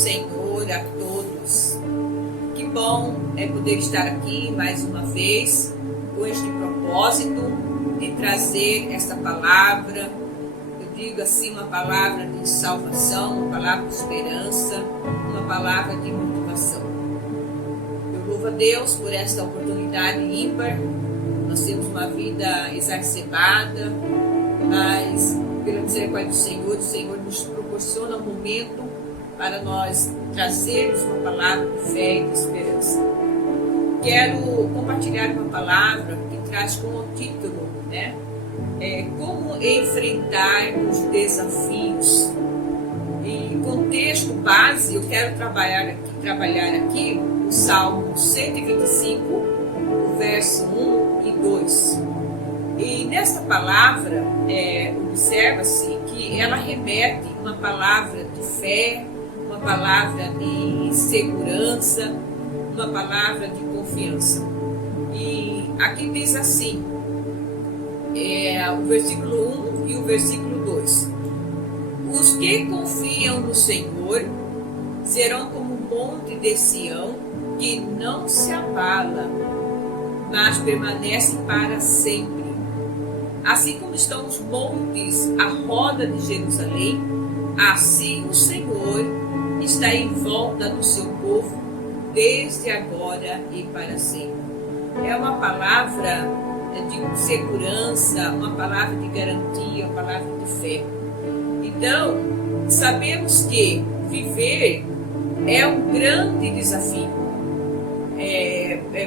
Senhor a todos. Que bom é poder estar aqui mais uma vez com este propósito de trazer esta palavra. Eu digo assim, uma palavra de salvação, uma palavra de esperança, uma palavra de motivação. Eu louvo a Deus por esta oportunidade ímpar. Nós temos uma vida exacerbada, mas pela misericórdia do Senhor, o Senhor nos proporciona um momento para nós trazermos uma palavra de fé e de esperança. Quero compartilhar uma palavra que traz como título, como enfrentar os desafios. E contexto base, eu quero trabalhar aqui o Salmo 125, o verso 1 e 2. E nesta palavra, observa-se que ela remete uma palavra de fé, uma palavra de segurança, uma palavra de confiança. E aqui diz assim, o versículo 1 e o versículo 2. Os que confiam no Senhor serão como um monte de Sião que não se abala, mas permanece para sempre. Assim como estão os montes à roda de Jerusalém, assim o Senhor está em volta do seu povo, desde agora e para sempre. É uma palavra de segurança, uma palavra de garantia, uma palavra de fé. Então, sabemos que viver é um grande desafio.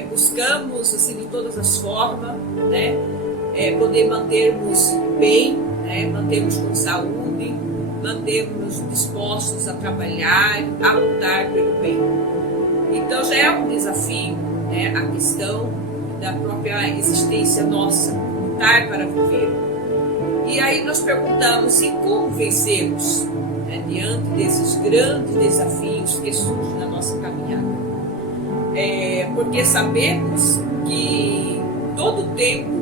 Buscamos, assim, de todas as formas, poder mantermos bem, mantermos com saúde, mantermos dispostos a trabalhar, a lutar pelo bem. Então já é um desafio, a questão da própria existência nossa, lutar para viver. E aí nós perguntamos, e como vencermos diante desses grandes desafios que surgem na nossa caminhada? Porque sabemos que todo tempo,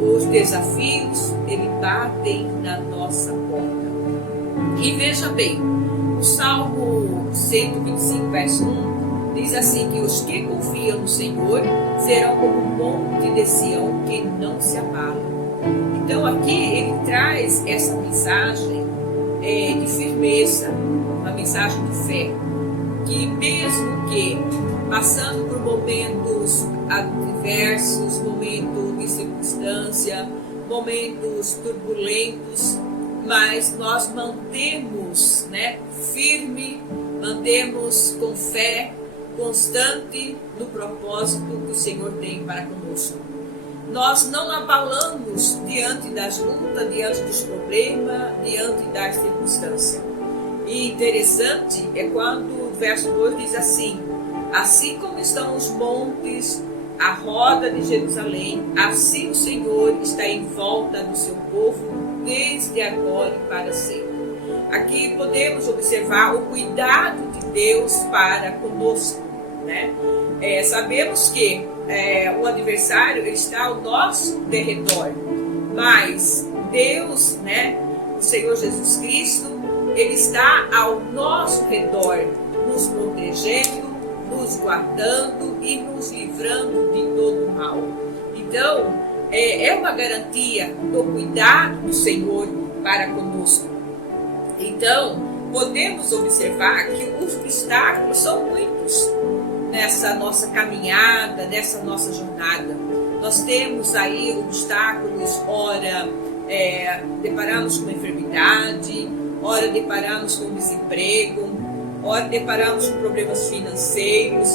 os desafios, eles batem na nossa porta. E veja bem, o Salmo 125, verso 1, diz assim, que os que confiam no Senhor serão como um monte de Sião que não se abala. Então aqui ele traz essa mensagem de firmeza, uma mensagem de fé, que mesmo que passando por momentos adversos, momentos de circunstância, momentos turbulentos, mas nós mantemos firme, mantemos com fé constante no propósito que o Senhor tem para conosco. Nós não abalamos diante das lutas, diante dos problemas, diante das circunstâncias. E interessante é quando o verso 2 diz assim, assim como estão os montes à roda de Jerusalém, assim o Senhor está em volta do seu povo, desde agora e para sempre. Aqui podemos observar o cuidado de Deus para conosco. Sabemos que o adversário ele está ao nosso derredor, mas Deus, o Senhor Jesus Cristo, ele está ao nosso redor, nos protegendo, nos guardando e nos livrando de todo o mal. Então, é uma garantia do cuidado do Senhor para conosco. Então, podemos observar que os obstáculos são muitos nessa nossa caminhada, nessa nossa jornada. Nós temos aí obstáculos, ora deparamos com enfermidade, ora deparamos com desemprego, ora deparamos com problemas financeiros,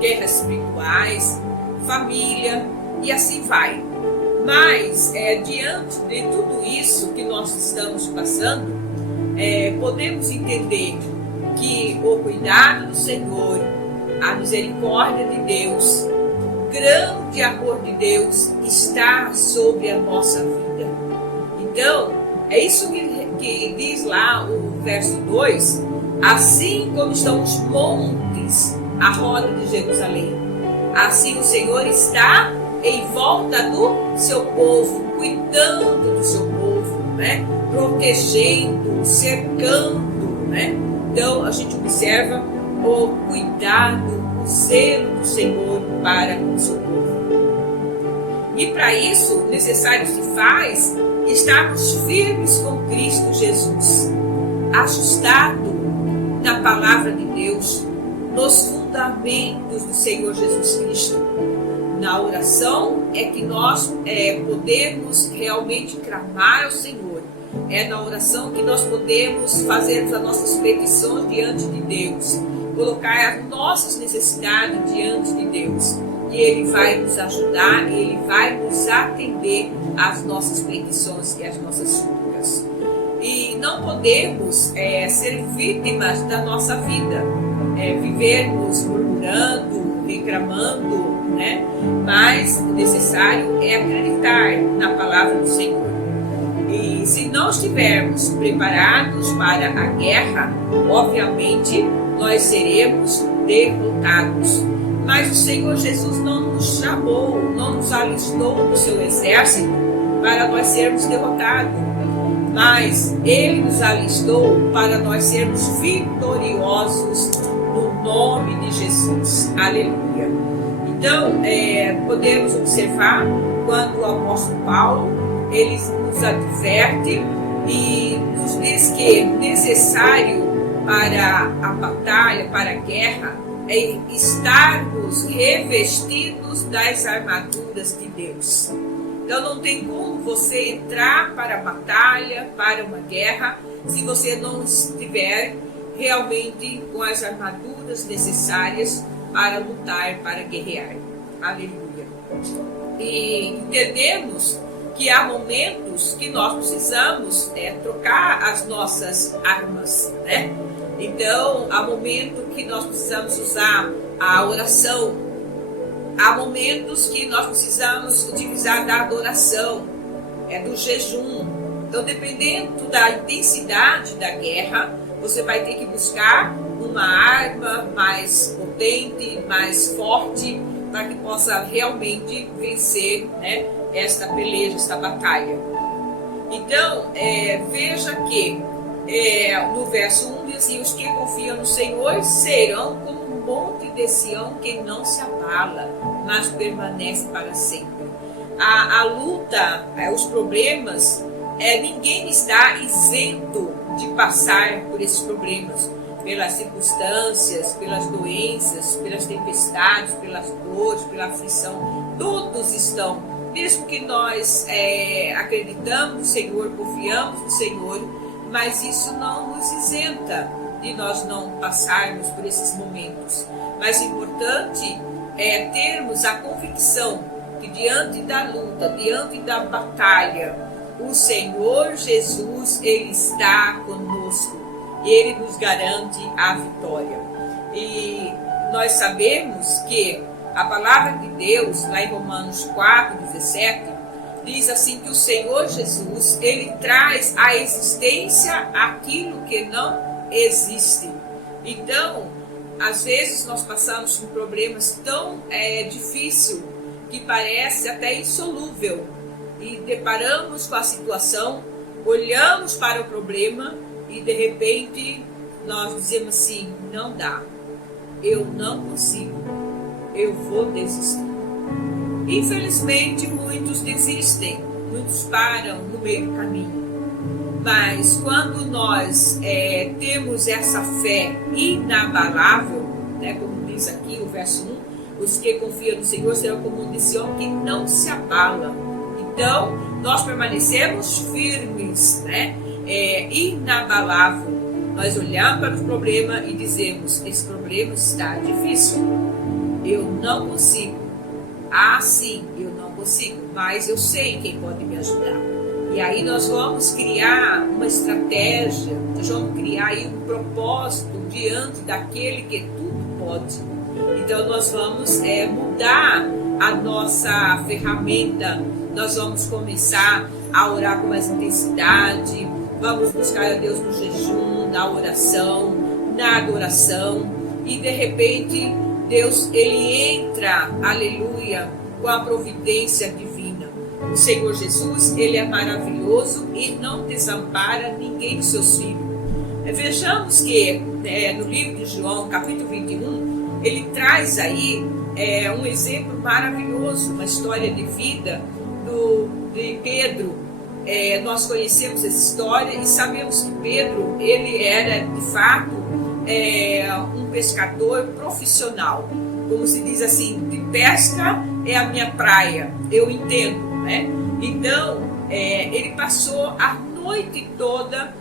guerras espirituais, família e assim vai. Mas diante de tudo isso que nós estamos passando, podemos entender que o cuidado do Senhor, a misericórdia de Deus, o grande amor de Deus está sobre a nossa vida. Então, é isso que diz lá o verso 2, assim como estão os montes à roda de Jerusalém, assim o Senhor está em volta do seu povo, cuidando do seu povo, protegendo, cercando, Então a gente observa o cuidado, o zelo do Senhor para com o seu povo. E para isso, necessário se faz estarmos firmes com Cristo Jesus, ajustado na palavra de Deus, nos fundamentos do Senhor Jesus Cristo. Na oração é que nós podemos realmente clamar ao Senhor. É na oração que nós podemos fazer as nossas petições diante de Deus, colocar as nossas necessidades diante de Deus. E Ele vai nos ajudar, Ele vai nos atender às nossas petições e às nossas súplicas. E não podemos ser vítimas da nossa vida, vivermos murmurando, reclamando, né? Mas o necessário é acreditar na palavra do Senhor. E se não estivermos preparados para a guerra, obviamente nós seremos derrotados. Mas o Senhor Jesus não nos chamou, não nos alistou no seu exército para nós sermos derrotados. Mas Ele nos alistou para nós sermos vitoriosos no nome de Jesus. Aleluia. Então, podemos observar quando o apóstolo Paulo, ele nos adverte e nos diz que é necessário para a batalha, para a guerra, é estarmos revestidos das armaduras de Deus. Então não tem como você entrar para a batalha, para uma guerra, se você não estiver realmente com as armaduras necessárias para lutar, para guerrear. Aleluia. E entendemos que há momentos que nós precisamos trocar as nossas armas, né? Então, há momentos que nós precisamos usar a oração, há momentos que nós precisamos utilizar da adoração, do jejum. Então, dependendo da intensidade da guerra, você vai ter que buscar uma arma mais potente, mais forte, para que possa realmente vencer, né, esta peleja, esta batalha. Então, veja que no verso 1 dizia: os que confiam no Senhor serão como um monte de Sião que não se abala, mas permanece para sempre. A luta, os problemas, ninguém está isento de passar por esses problemas, pelas circunstâncias, pelas doenças, pelas tempestades, pelas dores, pela aflição. Todos estão, mesmo que nós acreditamos no Senhor, confiamos no Senhor, mas isso não nos isenta de nós não passarmos por esses momentos. Mas o importante é termos a convicção que diante da luta, diante da batalha, o Senhor Jesus, Ele está conosco. Ele nos garante a vitória. E nós sabemos que a palavra de Deus, lá em Romanos 4:17, diz assim que o Senhor Jesus, Ele traz à existência aquilo que não existe. Então, às vezes nós passamos por problemas tão difíceis que parece até insolúvel. E deparamos com a situação, olhamos para o problema e de repente nós dizemos assim: não dá, eu não consigo, eu vou desistir. Infelizmente muitos desistem, muitos param no meio do caminho. Mas quando nós temos essa fé inabalável, né, como diz aqui o verso 1, os que confiam no Senhor serão como um de Sião que não se abala. Então, nós permanecemos firmes, né? Inabalável. Nós olhamos para o problema e dizemos: esse problema está difícil, eu não consigo. Ah, sim, eu não consigo, mas eu sei quem pode me ajudar. E aí nós vamos criar uma estratégia, nós vamos criar aí um propósito diante daquele que tudo pode. Então nós vamos mudar a nossa ferramenta, nós vamos começar a orar com mais intensidade, vamos buscar a Deus no jejum, na oração, na adoração, e de repente Deus, Ele entra, aleluia, com a providência divina. O Senhor Jesus, Ele é maravilhoso e não desampara ninguém dos seus filhos. Vejamos que no livro de João, capítulo 21, ele traz aí um exemplo maravilhoso, uma história de vida de Pedro. Nós conhecemos essa história e sabemos que Pedro, ele era de fato um pescador profissional. Como se diz assim, de pesca é a minha praia, eu entendo, né? Então, ele passou a noite toda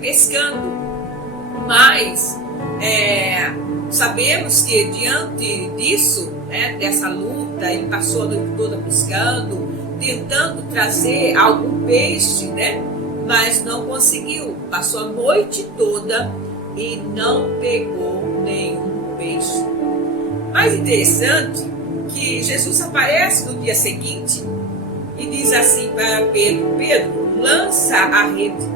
pescando, mas sabemos que diante disso, né, dessa luta, ele passou a noite toda pescando, tentando trazer algum peixe, né? Mas não conseguiu. Passou a noite toda e não pegou nenhum peixe. Mais interessante que Jesus aparece no dia seguinte e diz assim para Pedro: Pedro, lança a rede.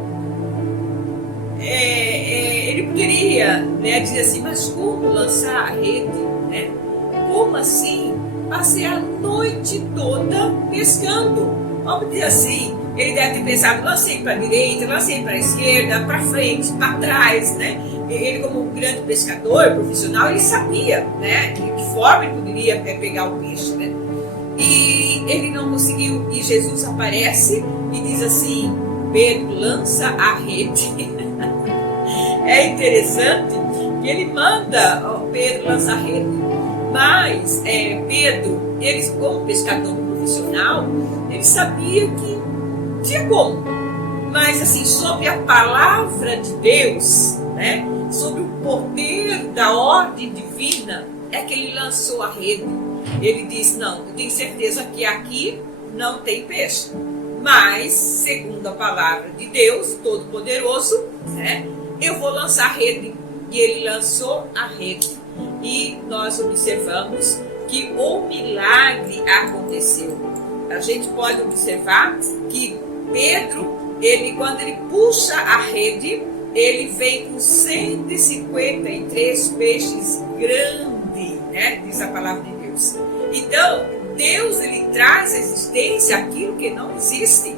Ele poderia, né, dizer assim, mas como lançar a rede? Né? Como assim? Passei a noite toda pescando. Vamos dizer assim, ele deve ter pensado, lancei para a direita, lancei para a esquerda, para frente, para trás, né? Ele, como um grande pescador profissional, ele sabia, né, de que forma ele poderia pegar o peixe, né? E ele não conseguiu, e Jesus aparece e diz assim: Pedro, lança a rede. É interessante que ele manda Pedro lançar a rede. Mas Pedro, ele como pescador profissional, ele sabia que tinha como. Mas assim, sobre a palavra de Deus, né, sobre o poder da ordem divina, é que ele lançou a rede. Ele disse: não, eu tenho certeza que aqui não tem peixe. Mas, segundo a palavra de Deus Todo-Poderoso, né, eu vou lançar a rede. E ele lançou a rede. E nós observamos que o milagre aconteceu. A gente pode observar que Pedro, quando ele puxa a rede, ele vem com 153 peixes grandes, né? Diz a palavra de Deus. Então, Deus, ele traz à existência aquilo que não existe.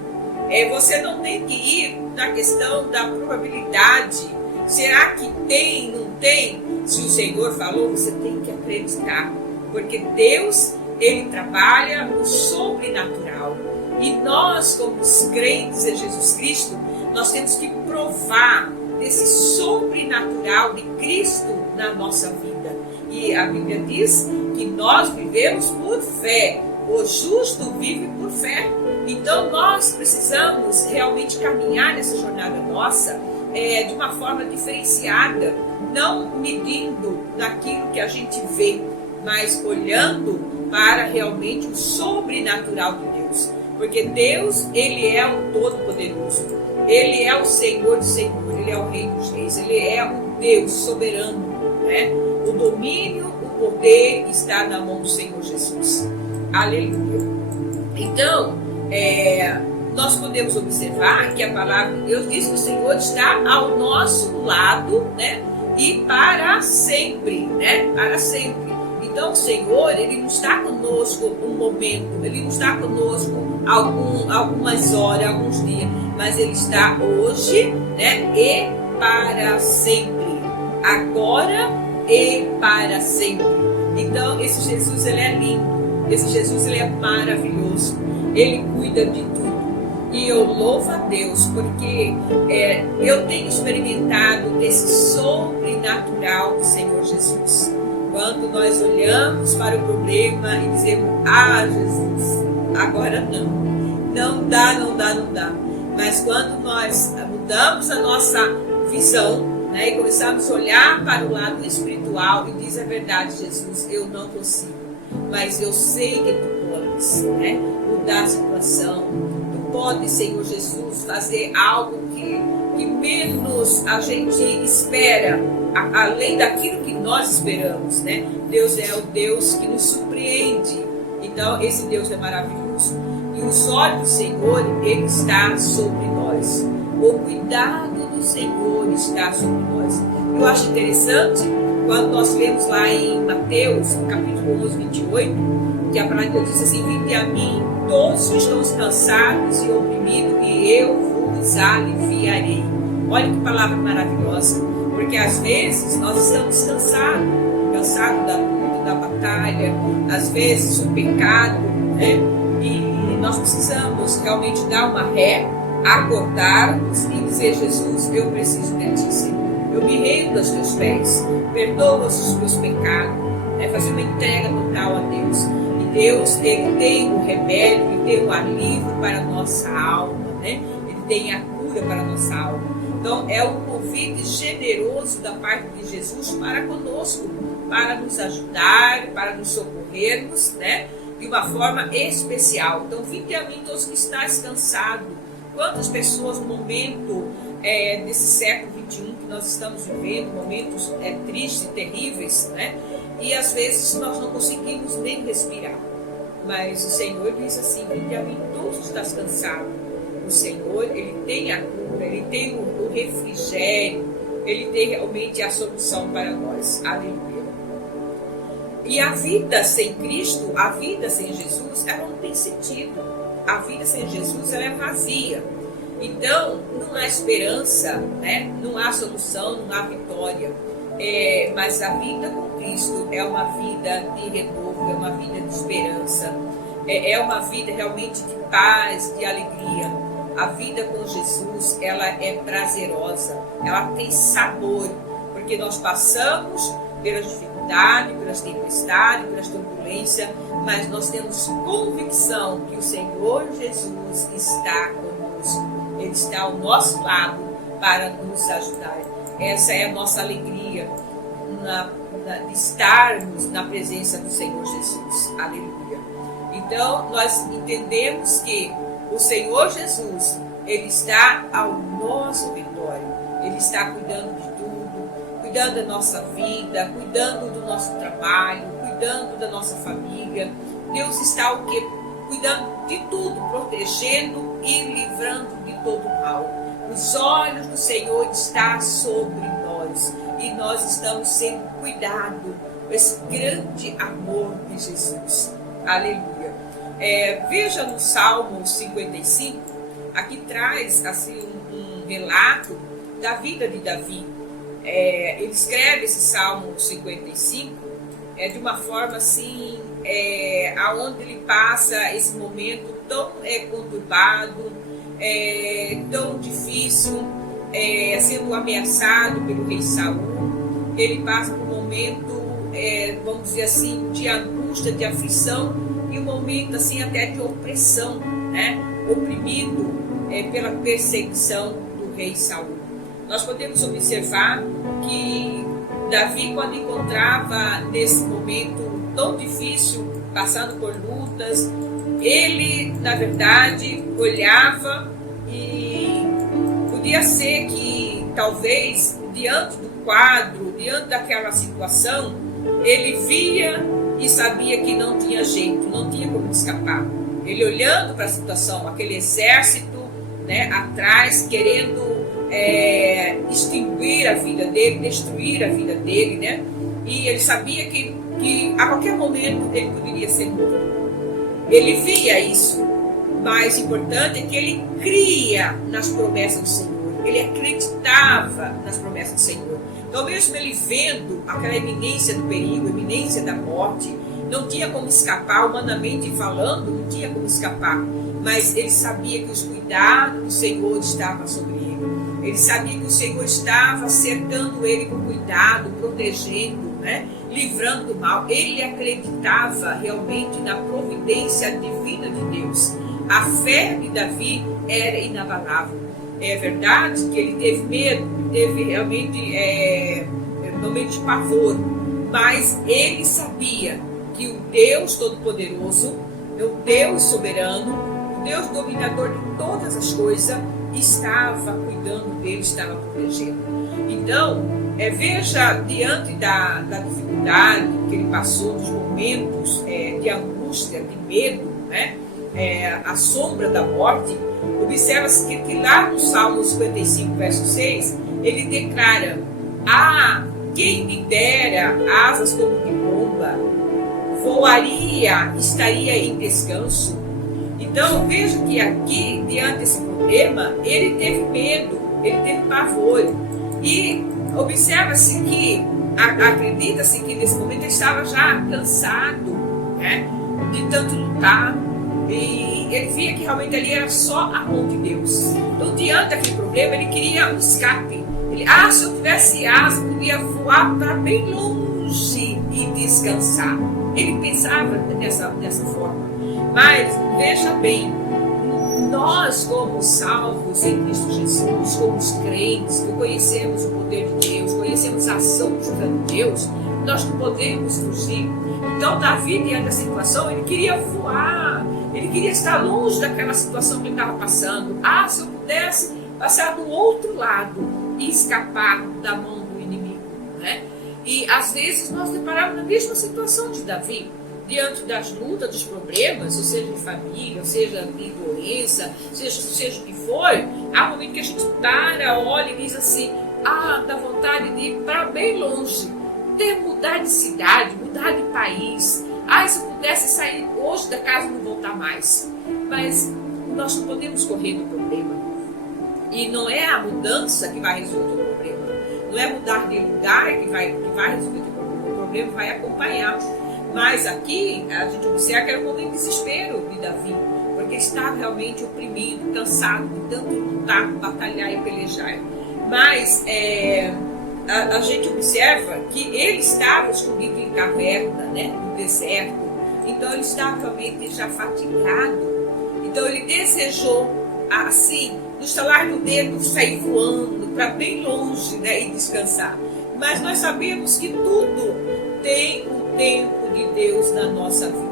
Você não tem que ir na questão da probabilidade. Será que tem, não tem? Se o Senhor falou, você tem que acreditar. Porque Deus, ele trabalha no sobrenatural. E nós, como os crentes em Jesus Cristo, nós temos que provar desse sobrenatural de Cristo na nossa vida. E a Bíblia diz que nós vivemos por fé. O justo vive por fé. Então nós precisamos realmente caminhar nessa jornada nossa de uma forma diferenciada, não medindo naquilo que a gente vê, mas olhando para realmente o sobrenatural de Deus. Porque Deus, ele é o Todo-Poderoso, ele é o Senhor do Senhor, ele é o Rei dos Reis, ele é o Deus soberano, né? O domínio, o poder está na mão do Senhor Jesus. Aleluia. Então, nós podemos observar que a palavra de Deus diz que o Senhor está ao nosso lado, né? E para sempre, né? Para sempre. Então o Senhor, ele não está conosco um momento, ele não está conosco algumas horas, alguns dias, mas ele está hoje, né? E para sempre. Agora e para sempre. Então esse Jesus, ele é lindo, esse Jesus, ele é maravilhoso, ele cuida de tudo. E eu louvo a Deus porque eu tenho experimentado esse sobrenatural do Senhor Jesus. Quando nós olhamos para o problema e dizemos: ah, Jesus, agora não dá. Mas quando nós mudamos a nossa visão, né, e começamos a olhar para o lado espiritual e diz: a verdade, Jesus, eu não consigo, mas eu sei que tu podes, né, mudar a situação. Tu podes, Senhor Jesus, fazer algo que menos a gente espera, além daquilo que nós esperamos, né? Deus é o Deus que nos surpreende. Então esse Deus é maravilhoso. E os olhos do Senhor, ele está sobre nós. O cuidado do Senhor está sobre nós. Eu acho interessante quando nós lemos lá em Mateus, capítulo 11, 28, que a palavra de Deus diz assim: vinde a mim todos que estão cansados e oprimidos, e eu vos aliviarei. Olha que palavra maravilhosa, porque às vezes nós estamos cansados da luta, da batalha, às vezes o pecado, né? E nós precisamos realmente dar uma ré, acordarmos e dizer: Jesus, eu preciso de ti, Senhor. Eu me rendo aos teus pés, perdoa os meus pecados, né? Fazer uma entrega total a Deus. E Deus, Ele tem o remédio, Ele tem o alívio para a nossa alma, né? Ele tem a cura para a nossa alma. Então é um convite generoso da parte de Jesus para conosco, para nos ajudar, para nos socorrermos, né? De uma forma especial. Então vinde a mim todos que estáis cansados. Quantas pessoas no momento desse século XXI que nós estamos vivendo, momentos tristes e terríveis, né? E às vezes nós não conseguimos nem respirar. Mas o Senhor diz assim: vinde a mim todos que estáis cansados. O Senhor, Ele tem a cura, Ele tem o refrigério, Ele tem realmente a solução para nós. Aleluia. E a vida sem Cristo, a vida sem Jesus, ela não tem sentido. A vida sem Jesus, ela é vazia. Então, não há esperança, né? Não há solução, não há vitória. Mas a vida com Cristo é uma vida de renovo, é uma vida de esperança, é uma vida realmente de paz, de alegria. A vida com Jesus, ela é prazerosa, ela tem sabor, porque nós passamos pelas dificuldades, pelas tempestades, pelas turbulências, mas nós temos convicção que o Senhor Jesus está conosco, Ele está ao nosso lado para nos ajudar. Essa é a nossa alegria de estarmos na presença do Senhor Jesus. Aleluia. Então, nós entendemos que o Senhor Jesus, Ele está ao nosso redor. Ele está cuidando de tudo, cuidando da nossa vida, cuidando do nosso trabalho, cuidando da nossa família. Deus está o quê? Cuidando de tudo, protegendo e livrando de todo o mal. Os olhos do Senhor estão sobre nós e nós estamos sendo cuidados por esse grande amor de Jesus. Aleluia. Veja no Salmo 55, aqui traz assim, um relato da vida de Davi. Ele escreve esse Salmo 55 de uma forma assim, aonde ele passa esse momento tão conturbado, tão difícil, sendo ameaçado pelo rei Saul. Ele passa por um momento, vamos dizer assim, de angústia, de aflição, e um momento assim até de opressão, né? Oprimido pela perseguição do rei Saul. Nós podemos observar que Davi, quando encontrava nesse momento tão difícil, passando por lutas, ele, na verdade, olhava e podia ser que talvez diante do quadro, diante daquela situação, ele via e sabia que não tinha jeito, não tinha como escapar. Ele olhando para a situação, aquele exército, né, atrás, querendo extinguir a vida dele, destruir a vida dele, né? E ele sabia que a qualquer momento ele poderia ser morto. Ele via isso. Mais importante é que ele cria nas promessas do Senhor. Ele acreditava nas promessas do Senhor. Então, mesmo ele vendo aquela iminência do perigo, iminência da morte, não tinha como escapar, humanamente falando, não tinha como escapar. Mas ele sabia que os cuidados do Senhor estavam sobre ele. Ele sabia que o Senhor estava cercando ele com cuidado, protegendo, né? Livrando do mal. Ele acreditava realmente na providência divina de Deus. A fé de Davi era inabalável. É verdade que ele teve medo, teve realmente momento de pavor, mas ele sabia que o Deus Todo-Poderoso, o Deus Soberano, o Deus Dominador de todas as coisas, estava cuidando dele, estava protegendo. Então, veja, diante da dificuldade que ele passou, dos momentos de angústia, de medo, né? A sombra da morte, observa-se que lá no Salmo 55, verso 6, ele declara: quem me dera asas como de pomba, voaria, estaria em descanso. Então veja que aqui, diante desse problema, ele teve medo, ele teve pavor. E observa-se que, acredita-se que nesse momento ele estava já cansado, né, de tanto lutar. E ele via que realmente ali era só a mão de Deus. Então, diante daquele problema, ele queria um escape. Se eu tivesse asa, eu podia voar para bem longe e descansar. Ele pensava dessa forma. Mas, veja bem, nós como salvos em Cristo Jesus, como os crentes, que conhecemos o poder de Deus, conhecemos a ação de Deus, nós não podemos fugir. Então, Davi, diante da situação, ele queria voar. Ele queria estar longe daquela situação que ele estava passando. Se eu pudesse passar do outro lado e escapar da mão do inimigo, né? E às vezes nós deparamos na mesma situação de Davi, diante das lutas, dos problemas, ou seja de família, ou seja de doença, seja o que for. Há um momento que a gente para, olha e diz assim: dá vontade de ir para bem longe, mudar de cidade, mudar de país. Se eu pudesse sair hoje da casa, não voltar mais. Mas nós não podemos correr do problema. E não é a mudança que vai resolver o problema. Não é mudar de lugar que vai resolver o problema. O problema vai acompanhar. Mas aqui a gente observa que era um momento de desespero de Davi, porque estava realmente oprimido, cansado de tanto lutar, batalhar e pelejar. Mas a gente observa que ele estava escondido em caverna, né, no deserto. Então ele estava realmente já fatigado. Então ele desejou, assim, no estalar do dedo, sair voando para bem longe, né, e descansar. Mas nós sabemos que tudo tem o tempo de Deus na nossa vida.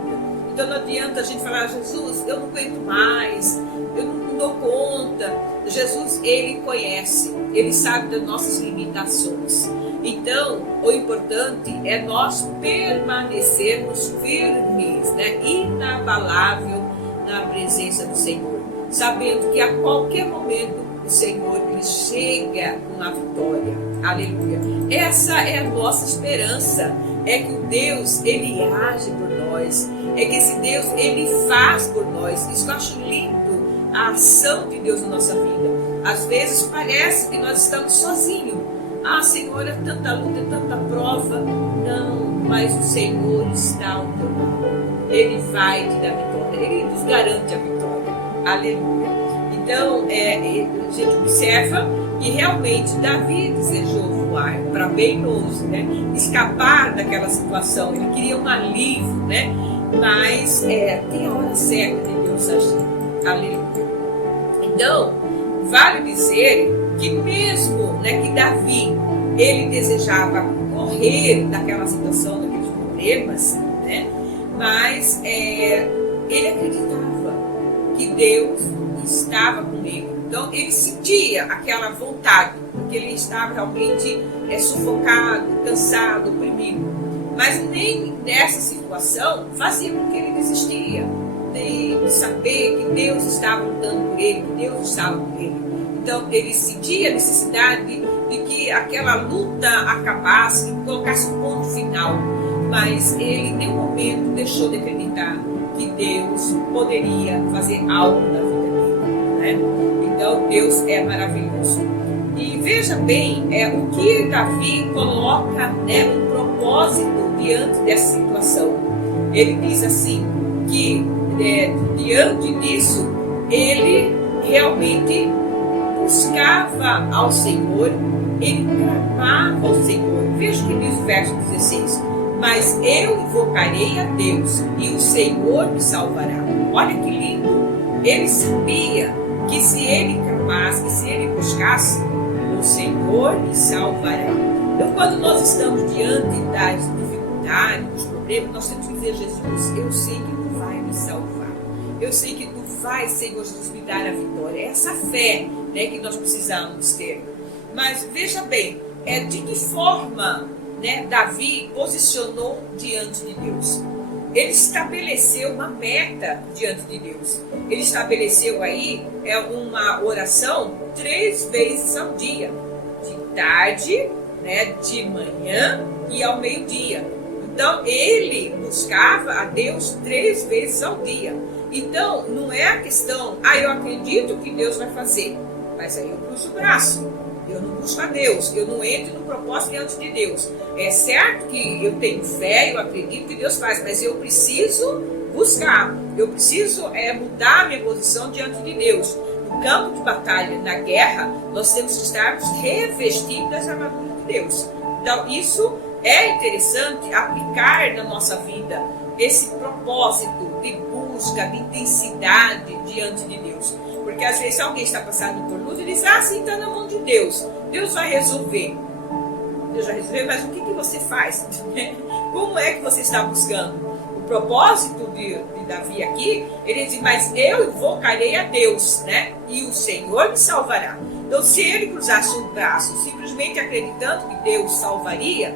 Então não adianta a gente falar: Jesus, eu não aguento mais, eu não dou conta. Jesus, ele conhece, ele sabe das nossas limitações. Então, o importante é nós permanecermos firmes, né, inabalável na presença do Senhor, sabendo que a qualquer momento o Senhor ele chega com a vitória. Aleluia. Essa é a nossa esperança. É que o Deus, ele age por nós. É que esse Deus, ele faz por nós. Isso eu acho lindo, a ação de Deus na nossa vida. Às vezes parece que nós estamos sozinhos. Senhor, é tanta luta, é tanta prova. Não, mas o Senhor está ao teu lado. Ele vai te dar vitória. Ele nos garante a vitória. Aleluia. Então, a gente observa que realmente Davi desejou voar para bem longe, né? Escapar daquela situação. Ele queria um alívio, né? Mas tem a hora certa de Deus agir. Aleluia. Então, vale dizer que mesmo, né, que Davi, ele desejava correr daquela situação, daqueles problemas, né? Mas ele acreditava que Deus estava com ele. Então ele sentia aquela vontade, porque ele estava realmente sufocado, cansado, oprimido. Mas nem nessa situação fazia com que ele desistia de saber que Deus estava lutando por ele, que Deus estava com ele. Então ele sentia a necessidade de que aquela luta acabasse, que colocasse um ponto final. Mas ele em nenhum momento deixou de acreditar que Deus poderia fazer algo na vida dele, né? Então Deus é maravilhoso. E veja bem, o que Davi coloca, né, um propósito diante dessa situação. Ele diz assim, que diante disso, ele realmente buscava ao Senhor, ele clamava ao Senhor. Veja o que diz o verso 16. Mas eu invocarei a Deus e o Senhor me salvará. Olha que lindo. Ele sabia que se ele clamasse, que se ele buscasse, o Senhor me salvará. Então, quando nós estamos diante das dificuldades, dos problemas, nós temos que dizer: Jesus, eu sei que tu vai me salvar. Eu sei que tu vai, Senhor Jesus, me dar a vitória. É essa fé, né, que nós precisamos ter. Mas veja bem, de que forma, né, Davi posicionou diante de Deus? Ele estabeleceu uma meta diante de Deus. Ele estabeleceu aí uma oração 3 vezes ao dia, de tarde, né, de manhã e ao meio-dia. Então ele buscava a Deus 3 vezes ao dia. Então não é a questão, eu acredito que Deus vai fazer. Mas aí eu cruzo o braço. Eu não busco a Deus, eu não entro no propósito diante de Deus. É certo que eu tenho fé, eu acredito que Deus faz, mas eu preciso buscar, eu preciso mudar a minha posição diante de Deus. No campo de batalha, na guerra, nós temos que estarmos revestidos das armaduras de Deus. Então, isso é interessante aplicar na nossa vida, esse propósito de busca, de intensidade diante de Deus. Porque às vezes alguém está passando por luta e diz, sim, está na mão de Deus. Deus vai resolver. Deus vai resolver, mas o que você faz? Como é que você está buscando? O propósito de Davi aqui, ele diz, mas eu invocarei a Deus, né? E o Senhor me salvará. Então, se ele cruzasse o braço, simplesmente acreditando que Deus salvaria,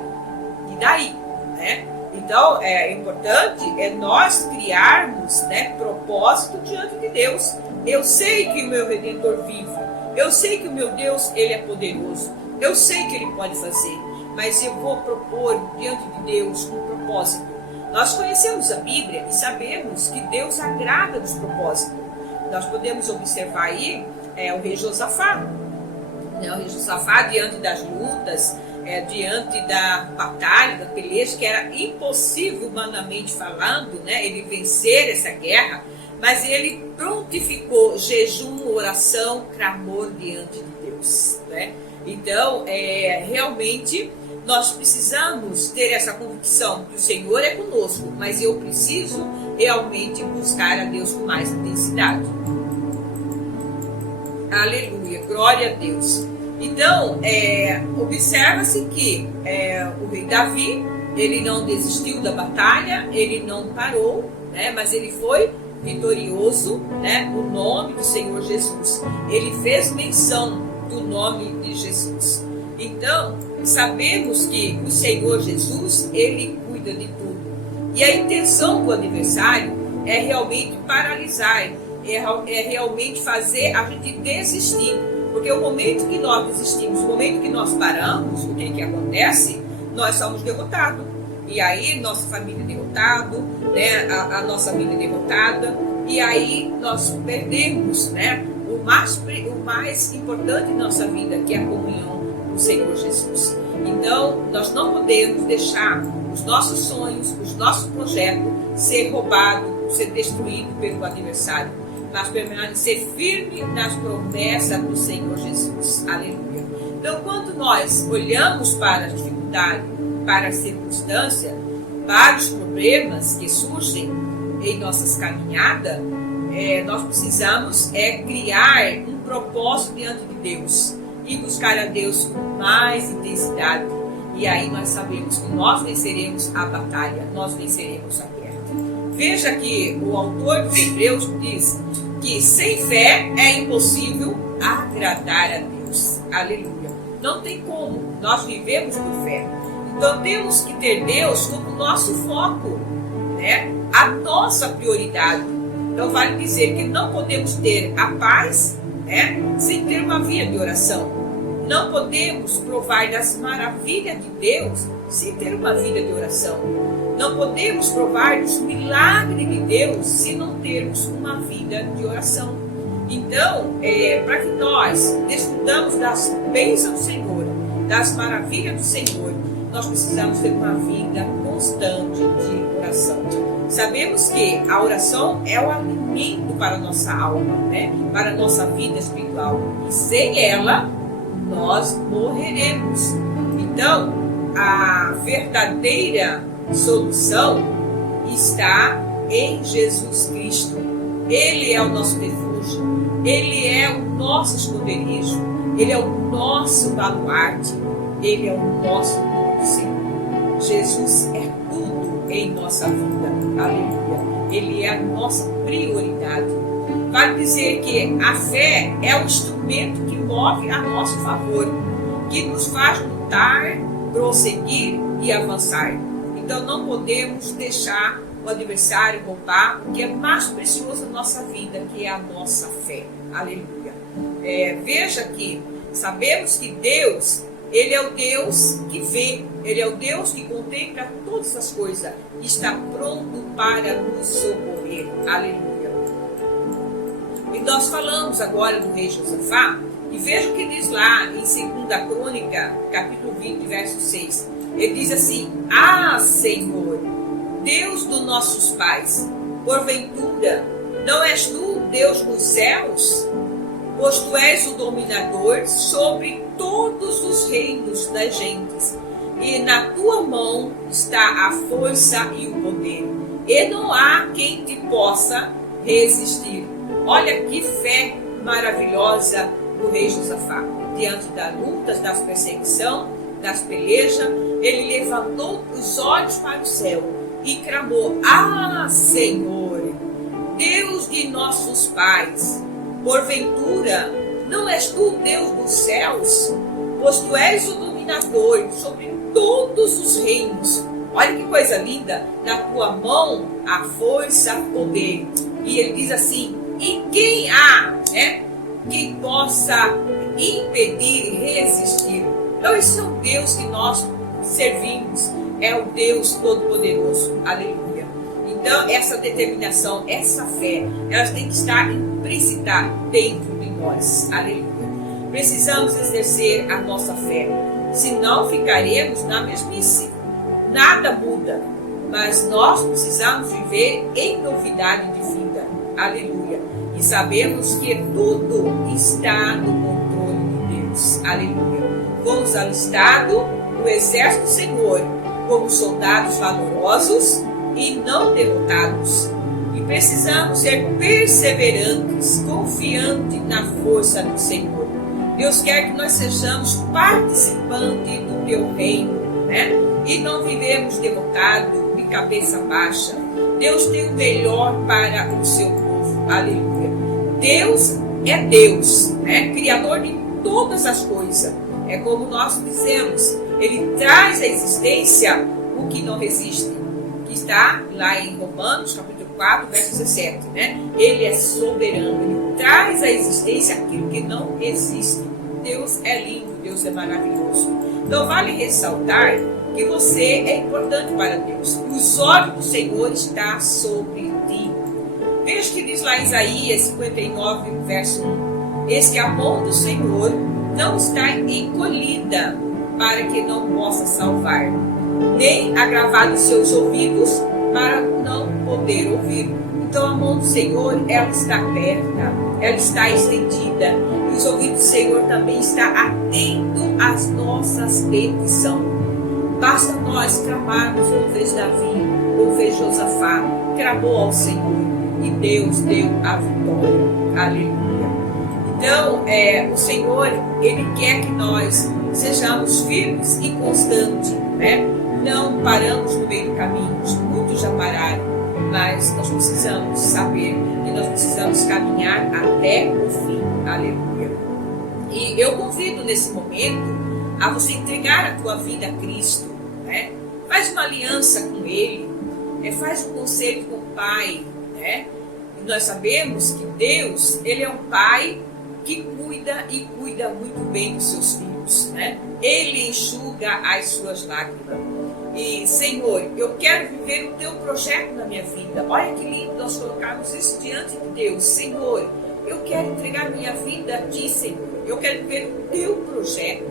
e daí, né? Então, é importante nós criarmos, né, propósito diante de Deus. Eu sei que o meu Redentor vive. Eu sei que o meu Deus, ele é poderoso. Eu sei que ele pode fazer. Mas eu vou propor diante de Deus um propósito. Nós conhecemos a Bíblia e sabemos que Deus agrada dos propósitos. Nós podemos observar aí o rei Josafá. O rei Josafá, diante das lutas, diante da batalha, da peleja, que era impossível, humanamente falando, né, ele vencer essa guerra, mas ele prontificou jejum, oração, clamor diante de Deus, né? Então, realmente, nós precisamos ter essa convicção que o Senhor é conosco, mas eu preciso realmente buscar a Deus com mais intensidade. Aleluia, glória a Deus. Então, observa-se que o rei Davi, ele não desistiu da batalha, ele não parou, né, mas ele foi vitorioso, né, no nome do Senhor Jesus. Ele fez menção do nome de Jesus. Então, sabemos que o Senhor Jesus, ele cuida de tudo. E a intenção do adversário é realmente paralisar, é realmente fazer a gente desistir. Porque o momento que nós desistimos, o momento que nós paramos, o que acontece? Nós somos derrotados. E aí nossa família é derrotada, né? a nossa vida é derrotada. E aí nós perdemos, né, o mais importante de nossa vida, que é a comunhão com o Senhor Jesus. Então, nós não podemos deixar os nossos sonhos, os nossos projetos ser roubados, ser destruídos pelo adversário. Mas permanecer firme nas promessas do Senhor Jesus. Aleluia. Então, quando nós olhamos para a dificuldade, para a circunstância, para os problemas que surgem em nossas caminhadas, nós precisamos criar um propósito diante de Deus e buscar a Deus com mais intensidade. E aí nós sabemos que nós venceremos a batalha, nós venceremos a guerra. Veja que o autor dos Hebreus diz que sem fé é impossível agradar a Deus. Aleluia. Não tem como, nós vivemos por fé. Então temos que ter Deus como nosso foco, né? A nossa prioridade. Então vale dizer que não podemos ter a paz, né, sem ter uma vida de oração. Não podemos provar das maravilhas de Deus sem ter uma vida de oração. Não podemos provar dos milagres de Deus se não termos uma vida de oração. Então, para que nós desfrutamos das bênçãos do Senhor, das maravilhas do Senhor, nós precisamos ter uma vida constante de oração. Sabemos que a oração é o alimento para a nossa alma, né? Para a nossa vida espiritual. E sem ela, nós morreremos. Então, a verdadeira solução está em Jesus Cristo. Ele é o nosso refúgio, Ele é o nosso esconderijo, Ele é o nosso baluarte, Ele é o nosso Senhor. Jesus é tudo em nossa vida. Aleluia. Ele é a nossa prioridade. Vale dizer que a fé é o instrumento que move a nosso favor, que nos faz lutar, prosseguir e avançar. Então não podemos deixar o adversário roubar o que é mais precioso na nossa vida, que é a nossa fé. Aleluia. Veja que sabemos que Deus, Ele é o Deus que vê, Ele é o Deus que contempla todas as coisas e está pronto para nos socorrer. Aleluia. E nós falamos agora do rei Josafá, E veja o que diz lá em 2 Crônica, capítulo 20, verso 6. Ele diz assim: Ah, Senhor, Deus dos nossos pais, porventura, não és tu Deus nos céus? Pois tu és o dominador sobre todos os reinos das gentes, e na tua mão está a força e o poder, e não há quem te possa resistir. Olha que fé maravilhosa do rei Josafá. Diante das lutas, das perseguições, das pelejas, ele levantou os olhos para o céu e clamou: Ah, Senhor, Deus de nossos pais, porventura, não és tu Deus dos céus? Pois tu és o dominador sobre todos os reinos. Olha que coisa linda, na tua mão a força, poder. E ele diz assim: e quem há, que possa impedir e resistir? Então esse é o Deus que nós servimos, é o Deus Todo-Poderoso. Aleluia. Então essa determinação, essa fé, elas têm que estar implícita dentro de nós. Aleluia. Precisamos exercer a nossa fé, senão ficaremos na mesmice. Nada muda, mas nós precisamos viver em novidade de vida. Aleluia. E sabemos que tudo está no controle de Deus. Aleluia. Fomos alistados no exército do Senhor como soldados valorosos e não derrotados. E precisamos ser perseverantes, confiantes na força do Senhor. Deus quer que nós sejamos participantes do teu reino, e não vivemos derrotados, de cabeça baixa. Deus tem o melhor para o seu povo. Aleluia. Deus é Deus, Criador de todas as coisas. É como nós dizemos, Ele traz à existência o que não existe, que está lá em Romanos, capítulo 4, verso 17, Ele é soberano, Ele traz à existência aquilo que não existe. Deus é lindo, Deus é maravilhoso. Então vale ressaltar que você é importante para Deus. Os olhos do Senhor estão sobre ti. Veja que diz lá em Isaías 59, verso 1. Eis que a mão do Senhor não está encolhida para que não possa salvar, nem agravado os seus ouvidos para não poder ouvir. Então a mão do Senhor, ela está aberta, ela está estendida, e os ouvidos do Senhor também está atento às nossas petições. Basta nós clamarmos como fez Davi, como fez Josafá, clamou ao Senhor e Deus deu a vitória. Aleluia. Então, o Senhor, Ele quer que nós sejamos firmes e constantes, Não paramos no meio do caminho, muitos já pararam, mas nós precisamos saber que nós precisamos caminhar até o fim. Aleluia. E eu convido nesse momento a você entregar a tua vida a Cristo, Faz uma aliança com Ele, faz um conselho com o Pai, E nós sabemos que Deus, Ele é um Pai que cuida e cuida muito bem dos seus filhos, Ele enxuga as suas lágrimas. E Senhor, eu quero viver o teu projeto na minha vida. Olha que lindo nós colocarmos isso diante de Deus. Senhor, eu quero entregar minha vida a ti, Senhor. Eu quero viver o teu projeto.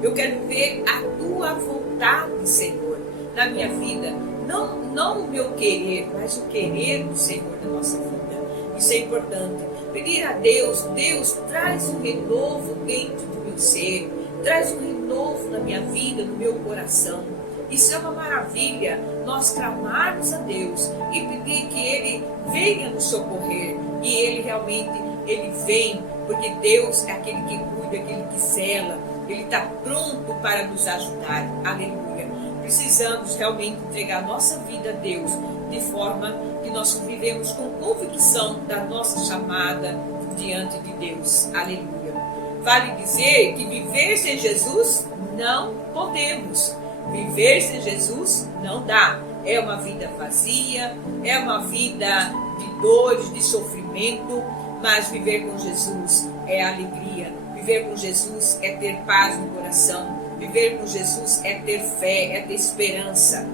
Eu quero viver a tua vontade, Senhor, na minha vida. Não o meu querer, mas o querer do Senhor na nossa vida. Isso é importante. Pedir a Deus, Deus, traz um renovo dentro do meu ser. Traz um renovo na minha vida, no meu coração. Isso é uma maravilha, nós clamarmos a Deus e pedir que Ele venha nos socorrer. E Ele realmente, Ele vem, porque Deus é aquele que cuida, aquele que zela. Ele está pronto para nos ajudar. Aleluia. Precisamos realmente entregar nossa vida a Deus, de forma que nós vivemos com convicção da nossa chamada diante de Deus. Aleluia. Vale dizer que viver sem Jesus não podemos. Viver sem Jesus não dá. É uma vida vazia, é uma vida de dores, de sofrimento, mas viver com Jesus é alegria. Viver com Jesus é ter paz no coração. Viver com Jesus é ter fé, é ter esperança,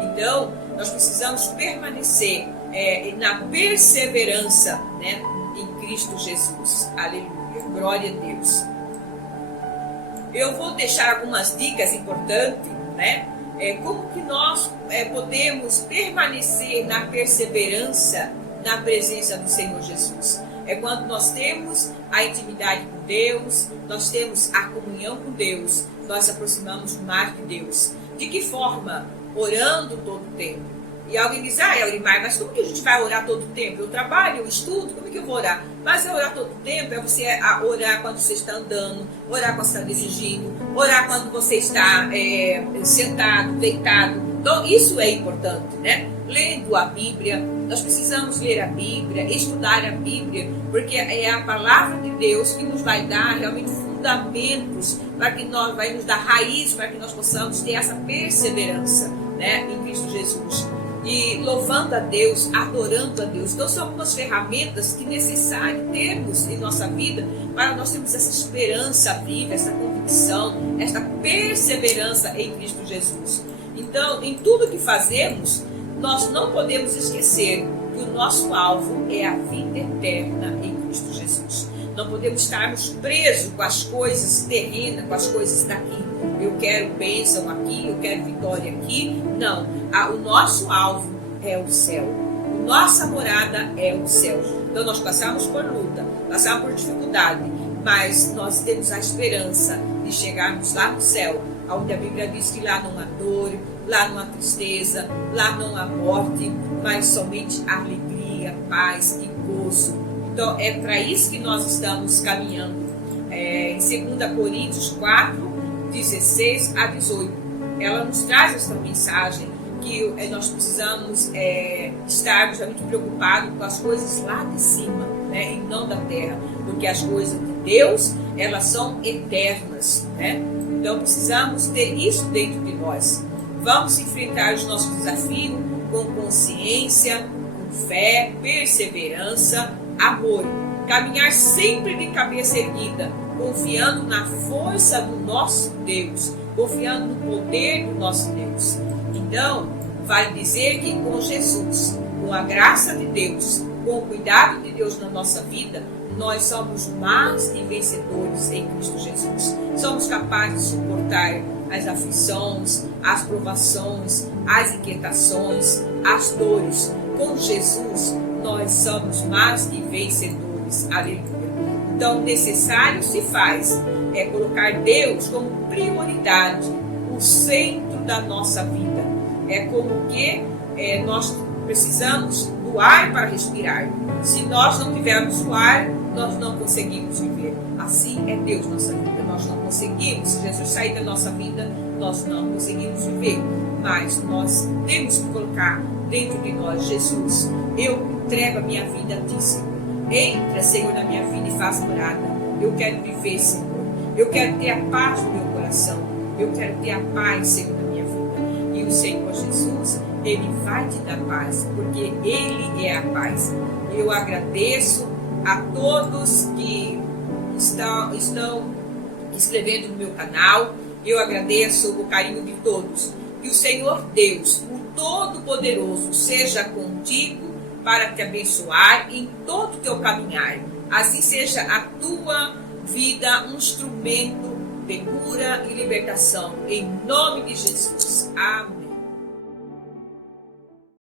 Então, nós precisamos permanecer na perseverança, em Cristo Jesus. Aleluia. Glória a Deus. eu vou deixar algumas dicas importantes, né? Como que nós podemos permanecer na perseverança na presença do Senhor Jesus. É quando nós temos a intimidade com Deus, nós temos a comunhão com Deus, nós aproximamos mais de Deus. De que forma? Orando todo o tempo. E alguém diz, Eurimar, mas como que a gente vai orar todo o tempo? Eu trabalho, eu estudo, como é que eu vou orar? Mas orar todo o tempo é você orar quando você está andando, orar quando você está dirigindo, orar quando você está sentado, deitado. Então, isso é importante, né? Lendo a Bíblia, nós precisamos ler a Bíblia, estudar a Bíblia, porque é a palavra de Deus que nos vai dar realmente fundamentos, para que nós vai nos dar raiz, para que nós possamos ter essa perseverança, né, em Cristo Jesus. E louvando a Deus, adorando a Deus. Então são algumas ferramentas que é necessário termos em nossa vida para nós termos essa esperança viva, essa convicção, essa perseverança em Cristo Jesus. Então, em tudo que fazemos, nós não podemos esquecer que o nosso alvo é a vida eterna em Cristo Jesus. Não podemos estarmos presos com as coisas terrenas, com as coisas daqui. Eu quero bênção aqui, eu quero vitória aqui. Não, o nosso alvo é o céu. Nossa morada é o céu. Então nós passamos por luta, passamos por dificuldade, mas nós temos a esperança de chegarmos lá no céu, onde a Bíblia diz que lá não há dor, lá não há tristeza, lá não há morte, mas somente alegria, paz e gozo. Então é para isso que nós estamos caminhando. Em 2 Coríntios 4, 16 a 18, ela nos traz essa mensagem que nós precisamos estar muito preocupados com as coisas lá de cima, né, e não da terra, porque as coisas de Deus, elas são eternas, né? Então precisamos ter isso dentro de nós. Vamos enfrentar os nossos desafios com consciência, com fé, perseverança, amor. Caminhar sempre de cabeça erguida, confiando na força do nosso Deus, confiando no poder do nosso Deus. Então, vale dizer que com Jesus, com a graça de Deus, com o cuidado de Deus na nossa vida, nós somos mais que vencedores em Cristo Jesus. Somos capazes de suportar as aflições, as provações, as inquietações, as dores. Com Jesus, nós somos mais que vencedores. Aleluia. Então, necessário se faz colocar Deus como prioridade, o centro da nossa vida. É como que nós precisamos do ar para respirar. Se nós não tivermos o ar, nós não conseguimos viver. Assim é Deus na nossa vida. Nós não conseguimos. Se Jesus sair da nossa vida, nós não conseguimos viver. Mas nós temos que colocar dentro de nós Jesus. Eu entrego a minha vida a Ti, Senhor. Entra, Senhor, na minha vida e faz morada. Eu quero viver, Senhor. Eu quero ter a paz no meu coração. Eu quero ter a paz, Senhor, na minha vida. E o Senhor Jesus, Ele vai te dar paz, porque Ele é a paz. Eu agradeço a todos que estão inscrevendo no meu canal. Eu agradeço o carinho de todos. Que o Senhor Deus, o Todo-Poderoso, seja contigo para te abençoar em todo o teu caminhar. Assim seja a tua vida um instrumento de cura e libertação. Em nome de Jesus. Amém.